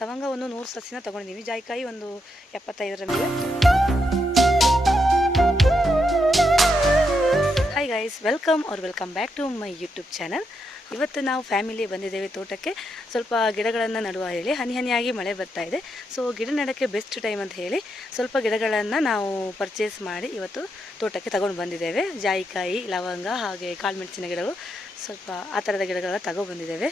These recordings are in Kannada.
ಲವಂಗ ಒಂದು 100 ಸಸಿನ ತೊಗೊಂಡಿದ್ದೀವಿ. ಜಾಯಿಕಾಯಿ ಒಂದು 75ರ ಮೇಲೆ. Hi guys, welcome back to my YouTube channel. ಇವತ್ತು ನಾವು ಫ್ಯಾಮಿಲಿ ಬಂದಿದ್ದೇವೆ ತೋಟಕ್ಕೆ. ಸ್ವಲ್ಪ ಗಿಡಗಳನ್ನು ನಡುವ ಹೇಳಿ ಹನಿಯಾಗಿ ಮಳೆ ಬರ್ತಾ ಇದೆ. ಸೊ ಗಿಡ ನೆಡೋಕ್ಕೆ ಬೆಸ್ಟ್ ಟೈಮ್ ಅಂತ ಹೇಳಿ ಸ್ವಲ್ಪ ಗಿಡಗಳನ್ನು ನಾವು ಪರ್ಚೇಸ್ ಮಾಡಿ ಇವತ್ತು ತೋಟಕ್ಕೆ ತಗೊಂಡು ಬಂದಿದ್ದೇವೆ. ಜಾಯಿಕಾಯಿ, ಲವಂಗ ಹಾಗೆ ಕಾಳುಮೆಣಸಿನ ಗಿಡಗಳು, ಸ್ವಲ್ಪ ಆ ಥರದ ಗಿಡಗಳೆಲ್ಲ ತಗೊಬಂದಿದ್ದೇವೆ.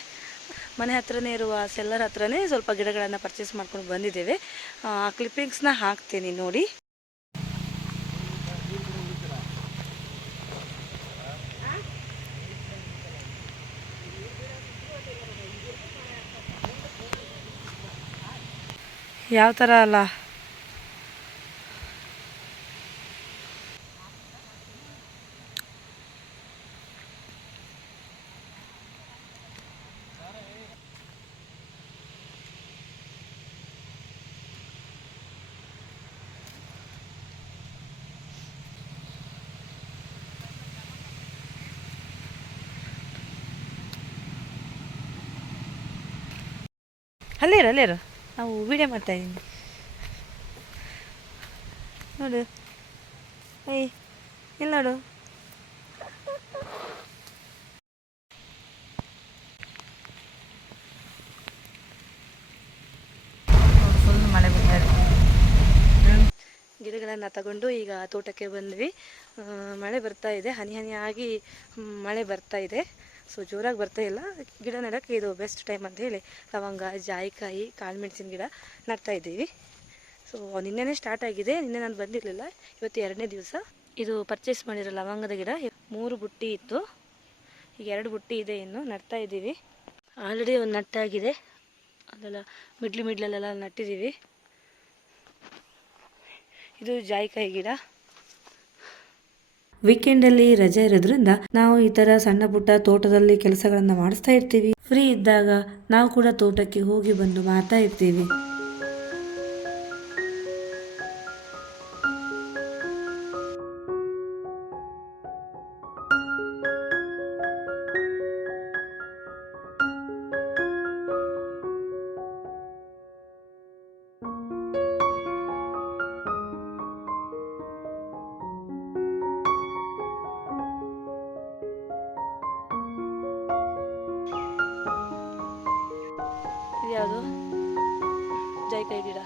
ಮನೆ ಹತ್ರನೇ ಇರುವ ಸೆಲ್ಲರ್ ಹತ್ರನೇ ಸ್ವಲ್ಪ ಗಿಡಗಳನ್ನು ಪರ್ಚೇಸ್ ಮಾಡ್ಕೊಂಡು ಬಂದಿದ್ದೇವೆ. ಕ್ಲಿಪ್ಪಿಂಗ್ಸ್ನ ಹಾಕ್ತೀನಿ ನೋಡಿ. ಯಾವ ಥರ ಅಲ್ಲ, ಅಲ್ಲೇ ಇರು, ನಾವು ವಿಡಿಯೋ ಮಾಡ್ತಾಯಿದ್ದೀನಿ ನೋಡು. ಇಲ್ಲಿ ನೋಡು. ಫುಲ್ ಮಳೆ ಬರ್ತಾ ಇದೆ. ಗಿಡಗಳನ್ನು ತಗೊಂಡು ಈಗ ತೋಟಕ್ಕೆ ಬಂದ್ವಿ. ಮಳೆ ಬರ್ತಾ ಇದೆ, ಹನಿಯಾಗಿ ಮಳೆ ಬರ್ತಾ ಇದೆ. ಸೊ ಜೋರಾಗಿ ಬರ್ತಾ ಇಲ್ಲ. ಗಿಡ ನೆಡೋಕ್ಕೆ ಇದು ಬೆಸ್ಟ್ ಟೈಮ್ ಅಂತ ಹೇಳಿ ಲವಂಗ, ಜಾಯಿಕಾಯಿ, ಕಾಳುಮೆಣಸಿನ ಗಿಡ ನಡ್ತಾ ಇದ್ದೀವಿ. ಸೊ ನಿನ್ನೆನೇ ಸ್ಟಾರ್ಟ್ ಆಗಿದೆ. ನಿನ್ನೆ ನಾನು ಬಂದಿರಲಿಲ್ಲ, ಇವತ್ತು 2ನೇ ದಿವಸ. ಇದು ಪರ್ಚೇಸ್ ಮಾಡಿರೋ ಲವಂಗದ ಗಿಡ 3 ಬುಟ್ಟಿ ಇತ್ತು, ಈಗ 2 ಬುಟ್ಟಿ ಇದೆ. ಇನ್ನು ನಡ್ತಾ ಇದ್ದೀವಿ. ಆಲ್ರೆಡಿ ಒಂದು ನಟ್ಟಾಗಿದೆ, ಅದೆಲ್ಲ ಮಿಡ್ಲಲ್ಲೆಲ್ಲ ನಟ್ಟಿದ್ದೀವಿ. ಇದು ಜಾಯಿಕಾಯಿ ಗಿಡ. ವೀಕೆಂಡಲ್ಲಿ ರಜೆ ಇರೋದ್ರಿಂದ ನಾವು ಈ ಥರ ಸಣ್ಣ ಪುಟ್ಟ ತೋಟದಲ್ಲಿ ಕೆಲಸಗಳನ್ನು ಮಾಡಿಸ್ತಾ ಇರ್ತೀವಿ. ಫ್ರೀ ಇದ್ದಾಗ ನಾವು ಕೂಡ ತೋಟಕ್ಕೆ ಹೋಗಿ ಬಂದು ಮಾಡ್ತಾ ಇರ್ತೀವಿ. ಯಾವುದು ಜಾಯಿಕಾಯಿ ಗಿಡ.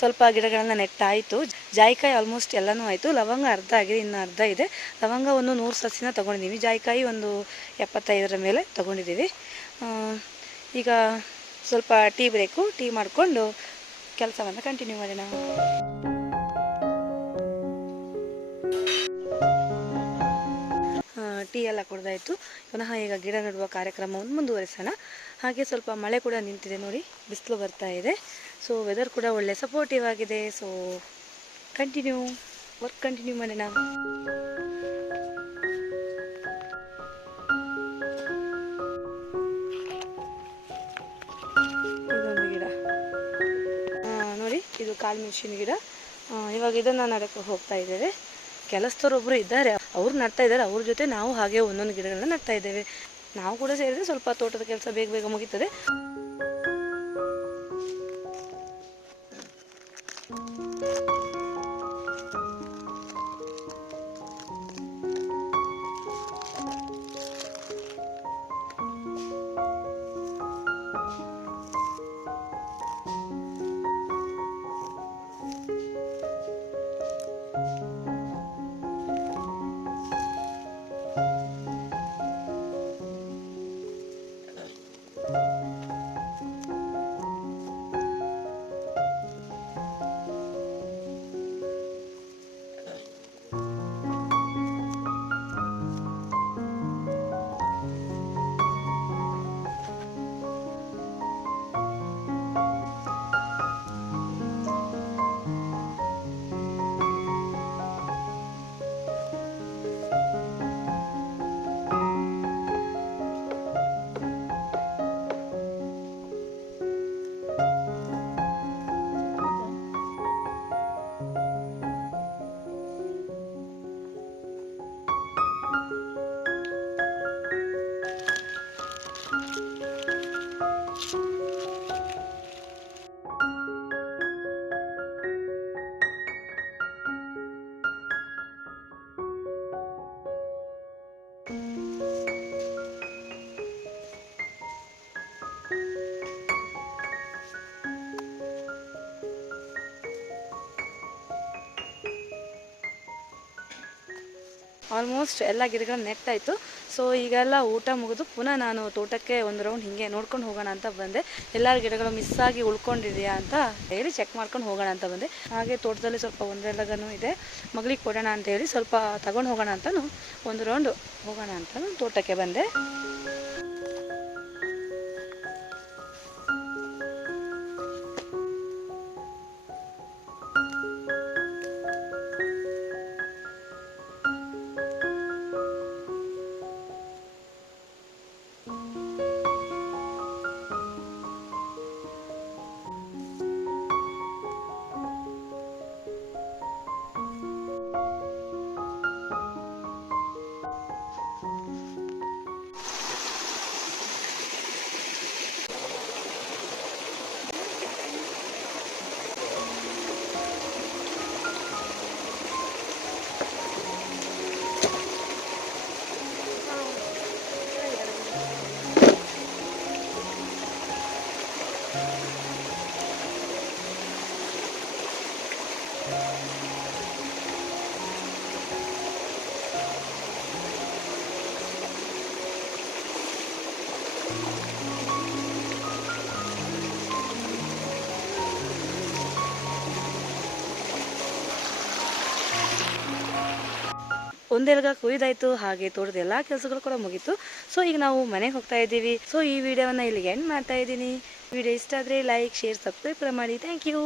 ಸ್ವಲ್ಪ ಗಿಡಗಳನ್ನು ನೆಟ್ಟಾಯಿತು. ಜಾಯಿಕಾಯಿ ಆಲ್ಮೋಸ್ಟ್ ಎಲ್ಲನೂ ಆಯಿತು. ಲವಂಗ ಅರ್ಧ ಆಗಿದೆ, ಇನ್ನು ಅರ್ಧ ಇದೆ. ಲವಂಗ ಒಂದು 100 ಸಸಿನ ತೊಗೊಂಡಿದ್ದೀವಿ. ಜಾಯಿಕಾಯಿ ಒಂದು 75ರ ಮೇಲೆ ತೊಗೊಂಡಿದ್ದೀವಿ. ಈಗ ಸ್ವಲ್ಪ ಟೀ ಬ್ರೇಕು. ಟೀ ಮಾಡಿಕೊಂಡು ಕೆಲಸವನ್ನು ಕಂಟಿನ್ಯೂ ಮಾಡಿ. ನಾವು ಟೀ ಎಲ್ಲ ಕುಡ್ದಾಯಿತು. ಪುನಃ ಈಗ ಗಿಡ ನೆಡುವ ಕಾರ್ಯಕ್ರಮವನ್ನು ಮುಂದುವರಿಸೋಣ. ಹಾಗೆ ಸ್ವಲ್ಪ ಮಳೆ ಕೂಡ ನಿಂತಿದೆ ನೋಡಿ, ಬಿಸಿಲು ಬರ್ತಾ ಇದೆ. ಸೊ ವೆದರ್ ಕೂಡ ಒಳ್ಳೆ ಸಪೋರ್ಟಿವ್ ಆಗಿದೆ. ಸೊ ವರ್ಕ್ ಕಂಟಿನ್ಯೂ ಮಾಡೋಣ. ಇದೊಂದು ಗಿಡ ನೋಡಿ, ಇದು ಕಾಳುಮೆಣಸಿನ ಗಿಡ. ಇವಾಗ ಇದನ್ನು ನಡಕ್ಕೆ ಹೋಗ್ತಾ ಇದ್ದೇವೆ. ಕೆಲಸದವರೊಬ್ಬರು ಇದ್ದಾರೆ, ಅವ್ರು ನಡ್ತಾ ಇದ್ದಾರೆ. ಅವ್ರ ಜೊತೆ ನಾವು ಹಾಗೆ ಒಂದೊಂದು ಗಿಡಗಳನ್ನ ನಡ್ತಾ ಇದ್ದೇವೆ. ನಾವು ಕೂಡ ಸೇರಿದ್ರೆ ಸ್ವಲ್ಪ ತೋಟದ ಕೆಲಸ ಬೇಗ ಮುಗೀತದೆ. ಆಲ್ಮೋಸ್ಟ್ ಎಲ್ಲ ಗಿಡಗಳನ್ನ ನೆಟ್ಟಾಯಿತು. ಸೊ ಈಗೆಲ್ಲ ಊಟ ಮುಗಿದು ಪುನಃ ನಾನು ತೋಟಕ್ಕೆ ಒಂದು ರೌಂಡ್ ಹೀಗೆ ನೋಡ್ಕೊಂಡು ಹೋಗೋಣ ಅಂತ ಬಂದೆ. ಎಲ್ಲರ ಗಿಡಗಳು ಮಿಸ್ ಆಗಿ ಉಳ್ಕೊಂಡಿದೆಯಾ ಅಂತ ಹೇಳಿ ಚೆಕ್ ಮಾಡ್ಕೊಂಡು ಹೋಗೋಣ ಅಂತ ಬಂದೆ. ಹಾಗೆ ತೋಟದಲ್ಲಿ ಸ್ವಲ್ಪ ಒಂದೆರಡಗನೂ ಇದೆ, ಮಗಳಿಗೆ ಕೊಡೋಣ ಅಂತ ಹೇಳಿ ಸ್ವಲ್ಪ ತಗೊಂಡು ಹೋಗೋಣ ಅಂತಲೂ ಒಂದು ರೌಂಡ್ ಹೋಗೋಣ ಅಂತ ತೋಟಕ್ಕೆ ಬಂದೆ. ಒಂದೆಲ್ಗ ಕುಯ್ದಾಯ್ತು, ಹಾಗೆ ತೋಟದ ಎಲ್ಲ ಕೆಲಸಗಳು ಕೂಡ ಮುಗೀತು. ಸೊ ಈಗ ನಾವು ಮನೆಗೆ ಹೋಗ್ತಾ ಇದ್ದೀವಿ. ಸೊ ಈ ವಿಡಿಯೋವನ್ನು ಇಲ್ಲಿಗೆ ಎಂಡ್ ಮಾಡ್ತಾ ಇದ್ದೀನಿ. ವಿಡಿಯೋ ಇಷ್ಟ ಆದರೆ ಲೈಕ್, ಶೇರ್, ಸಬ್ಸ್ಕ್ರೈಬ್ ಮಾಡಿ. Thank you.